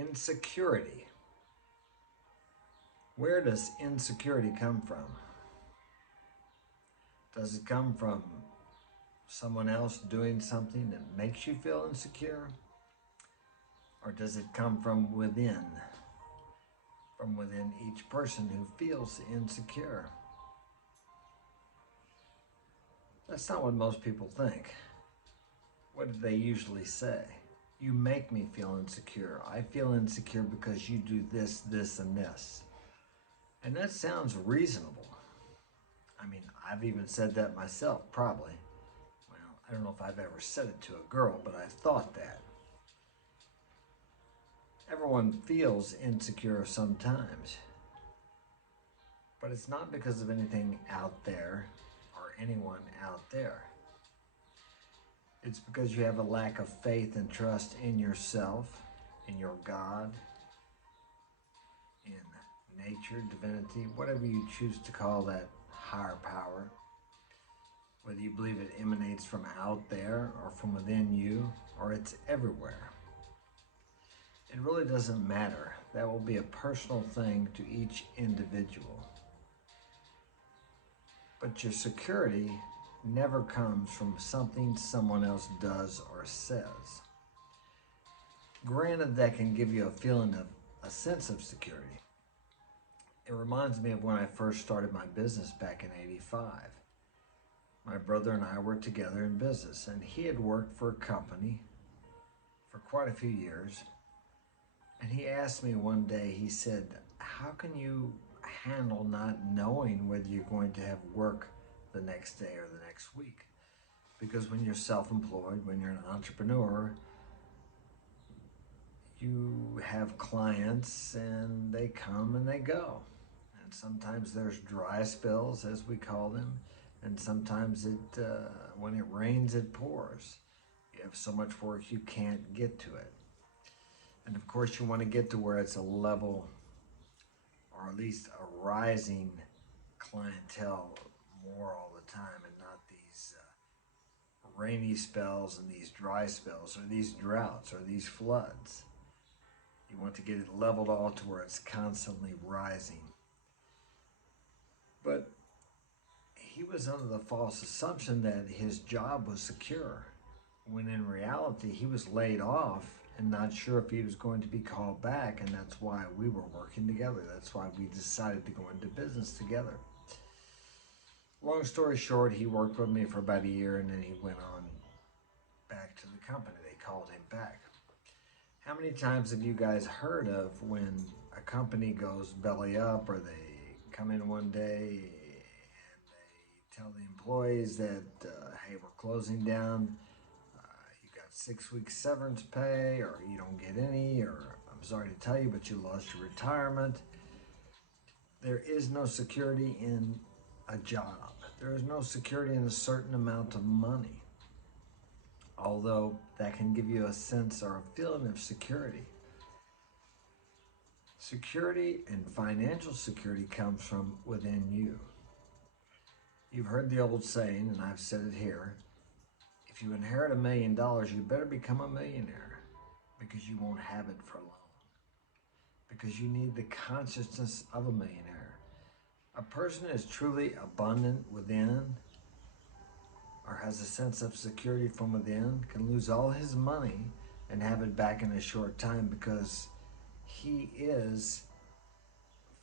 Insecurity. Where does insecurity come from? Does it come from someone else doing something that makes you feel insecure? Or does it come from within? From within each person who feels insecure? That's not what most people think. What do they usually say? You make me feel insecure. I feel insecure because you do this, this, and this. And that sounds reasonable. I mean, I've even said that myself, probably. Well, I don't know if I've ever said it to a girl, but I've thought that. Everyone feels insecure sometimes. But it's not because of anything out there or anyone out there. It's because you have a lack of faith and trust in yourself, in your God, in nature, divinity, whatever you choose to call that higher power. Whether you believe it emanates from out there or from within you, or it's everywhere. It really doesn't matter. That will be a personal thing to each individual. But your security never comes from something someone else does or says. Granted, that can give you a feeling of a sense of security. It reminds me of when I first started my business back in '85. My brother and I were together in business, and he had worked for a company for quite a few years. And he asked me one day, he said, how can you handle not knowing whether you're going to have work the next day or the next week? Because when you're self-employed, when you're an entrepreneur, you have clients and they come and they go. And sometimes there's dry spells, as we call them, and sometimes when it rains, it pours. You have so much work you can't get to it. And of course, you want to get to where it's a level, or at least a rising clientele more all the time, and not these rainy spells and these dry spells or these droughts or these floods. You want to get it leveled all to where it's constantly rising. But he was under the false assumption that his job was secure, when in reality he was laid off and not sure if he was going to be called back, and that's why we were working together. That's why we decided to go into business together. Long story short, he worked with me for about a year, and then he went on back to the company. They called him back. How many times have you guys heard of when a company goes belly up, or they come in one day and they tell the employees that, hey, we're closing down, you got 6 weeks severance pay, or you don't get any, or I'm sorry to tell you, but you lost your retirement. There is no security in a job. There is no security in a certain amount of money, although that can give you a sense or a feeling of security. Security and financial security comes from within you. You've heard the old saying, and I've said it here, if you inherit $1 million, you better become a millionaire, because you won't have it for long. Because you need the consciousness of a millionaire. A person is truly abundant within, or has a sense of security from within, can lose all his money and have it back in a short time, because he is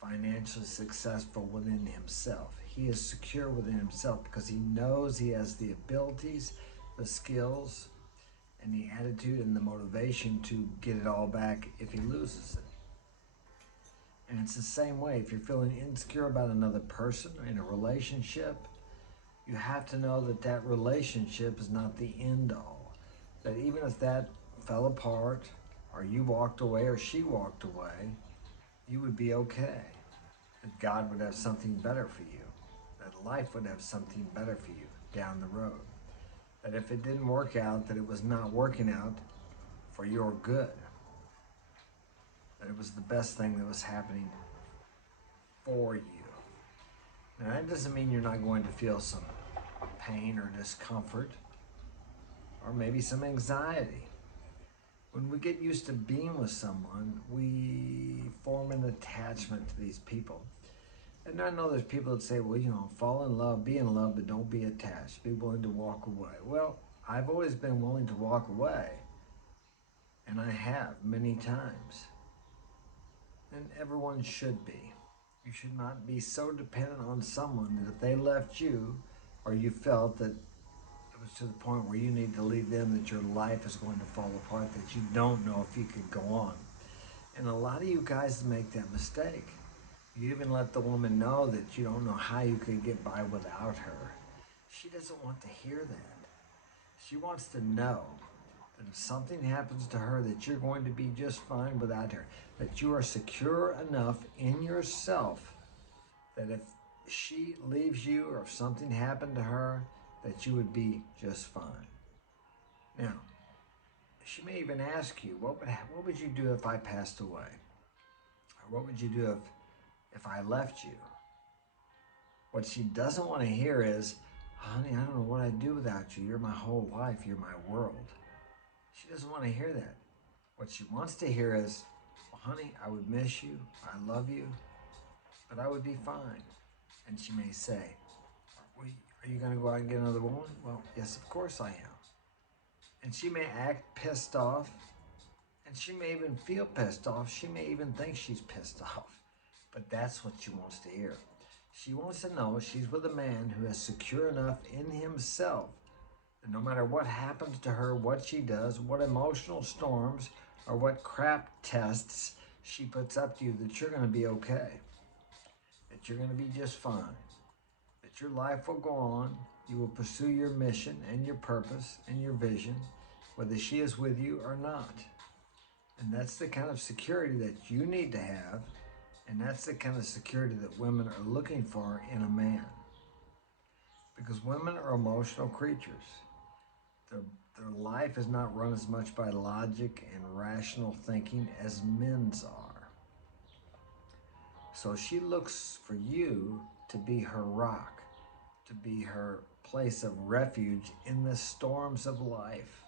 financially successful within himself. He is secure within himself because he knows he has the abilities, the skills, and the attitude and the motivation to get it all back if he loses it. And it's the same way if you're feeling insecure about another person or in a relationship. You have to know that that relationship is not the end all. That even if that fell apart, or you walked away, or she walked away, you would be okay. That God would have something better for you. That life would have something better for you down the road. That if it didn't work out, that it was not working out for your good. That it was the best thing that was happening for you. Now, that doesn't mean you're not going to feel some pain or discomfort, or maybe some anxiety. When we get used to being with someone, attachment to these people. And I know there's people that say, well, fall in love, be in love, but don't be attached. Be willing to walk away. Well, I've always been willing to walk away, and I have many times. And everyone should be. You should not be so dependent on someone that if they left you, or you felt that it was to the point where you need to leave them, that your life is going to fall apart, that you don't know if you could go on. And a lot of you guys make that mistake. You even let the woman know that you don't know how you could get by without her. She doesn't want to hear that. She wants to know that if something happens to her, that you're going to be just fine without her. That you are secure enough in yourself that if she leaves you or if something happened to her, that you would be just fine. Now, she may even ask you, what would you do if I passed away? Or what would you do if I left you? What she doesn't want to hear is, honey, I don't know what I'd do without you. You're my whole life. You're my world. She doesn't want to hear that. What she wants to hear is, well, honey, I would miss you. I love you, but I would be fine. And she may say, are you going to go out and get another woman? Well, yes, of course I am. And she may act pissed off, and she may even feel pissed off. She may even think she's pissed off. But that's what she wants to hear. She wants to know she's with a man who is secure enough in himself that no matter what happens to her, what she does, what emotional storms, or what crap tests she puts up to you, that you're going to be okay. That you're going to be just fine. That your life will go on. You will pursue your mission and your purpose and your vision, whether she is with you or not. And that's the kind of security that you need to have. And that's the kind of security that women are looking for in a man. Because women are emotional creatures. Their life is not run as much by logic and rational thinking as men's are. So she looks for you to be her rock, to be her place of refuge in the storms of life.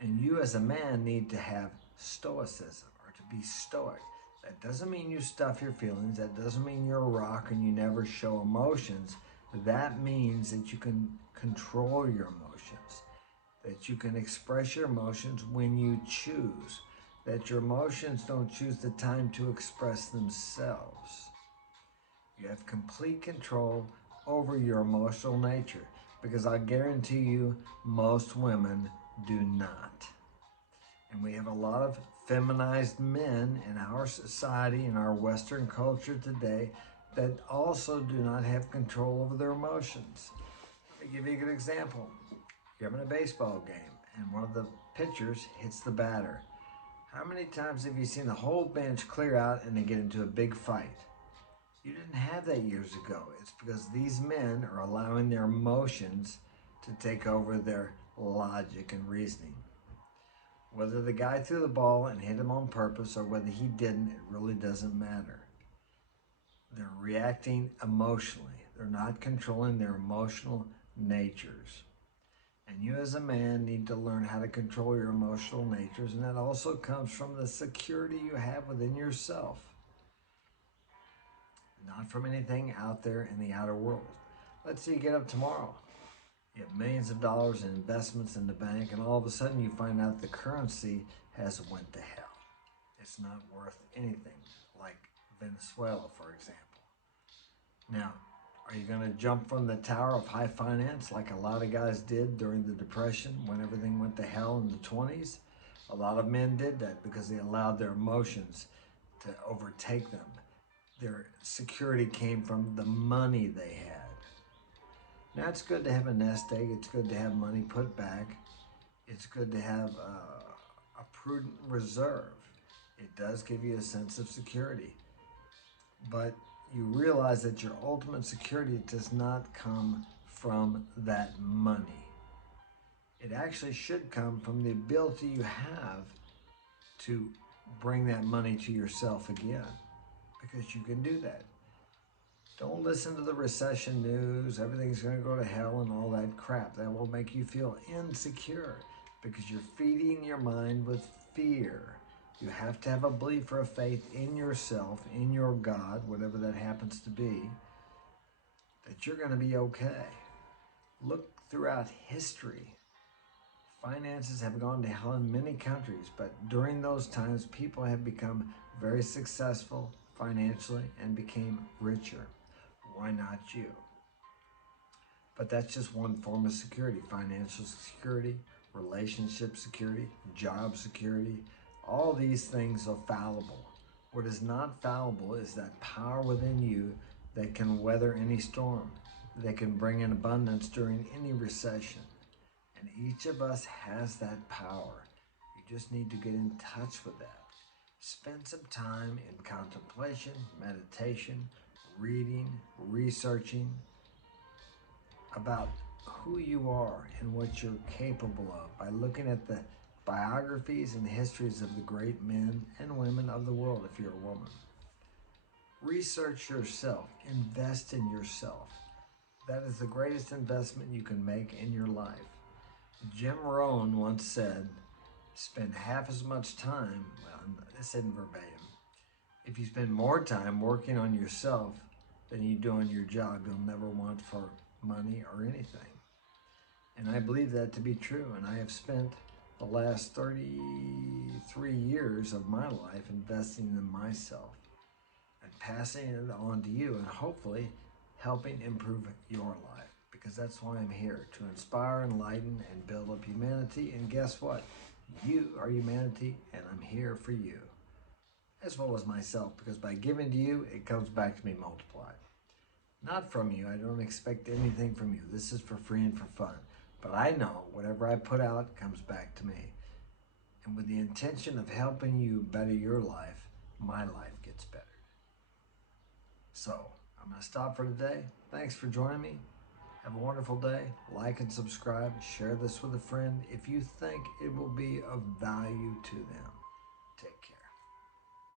And you as a man need to have stoicism, or to be stoic. That doesn't mean you stuff your feelings. That doesn't mean you're a rock and you never show emotions. That means that you can control your emotions, that you can express your emotions when you choose, that your emotions don't choose the time to express themselves. You have complete control over your emotional nature, because I guarantee you most women do not. And we have a lot of feminized men in our society, in our Western culture today, that also do not have control over their emotions. Let me give you a good example. You're having a baseball game, and one of the pitchers hits the batter. How many times have you seen the whole bench clear out and they get into a big fight? You didn't have that years ago. It's because these men are allowing their emotions to take over their logic and reasoning. Whether the guy threw the ball and hit him on purpose or whether he didn't, it really doesn't matter. They're reacting emotionally. They're not controlling their emotional natures. And you as a man need to learn how to control your emotional natures, and that also comes from the security you have within yourself, not from anything out there in the outer world. Let's say you get up tomorrow. You have millions of dollars in investments in the bank, and all of a sudden you find out the currency has went to hell. It's not worth anything, like Venezuela, for example. Now, are you going to jump from the tower of high finance like a lot of guys did during the Depression when everything went to hell in the 20s? A lot of men did that because they allowed their emotions to overtake them. Their security came from the money they had. Now, it's good to have a nest egg. It's good to have money put back. It's good to have a prudent reserve. It does give you a sense of security. But you realize that your ultimate security does not come from that money. It actually should come from the ability you have to bring that money to yourself again, because you can do that. Don't listen to the recession news, everything's going to go to hell and all that crap. That will make you feel insecure because you're feeding your mind with fear. You have to have a belief or a faith in yourself, in your God, whatever that happens to be, that you're going to be okay. Look throughout history. Finances have gone to hell in many countries, but during those times, people have become very successful financially and became richer. Why not you? But that's just one form of security: financial security, relationship security, job security. All these things are fallible. What is not fallible is that power within you that can weather any storm, that can bring in abundance during any recession. And each of us has that power. You just need to get in touch with that. Spend some time in contemplation, meditation, reading, researching about who you are and what you're capable of by looking at the biographies and histories of the great men and women of the world if you're a woman. Research yourself. Invest in yourself. That is the greatest investment you can make in your life. Jim Rohn once said, spend half as much time, well, this isn't verbatim, if you spend more time working on yourself than you do on your job, you'll never want for money or anything. And I believe that to be true. And I have spent the last 33 years of my life investing in myself and passing it on to you and hopefully helping improve your life. Because that's why I'm here, to inspire, enlighten, and build up humanity. And guess what? You are humanity, and I'm here for you, as well as myself, because by giving to you, it comes back to me multiplied. Not from you. I don't expect anything from you. This is for free and for fun. But I know whatever I put out comes back to me. And with the intention of helping you better your life, my life gets better. So, I'm going to stop for today. Thanks for joining me. Have a wonderful day. Like and subscribe. Share this with a friend if you think it will be of value to them. Take care.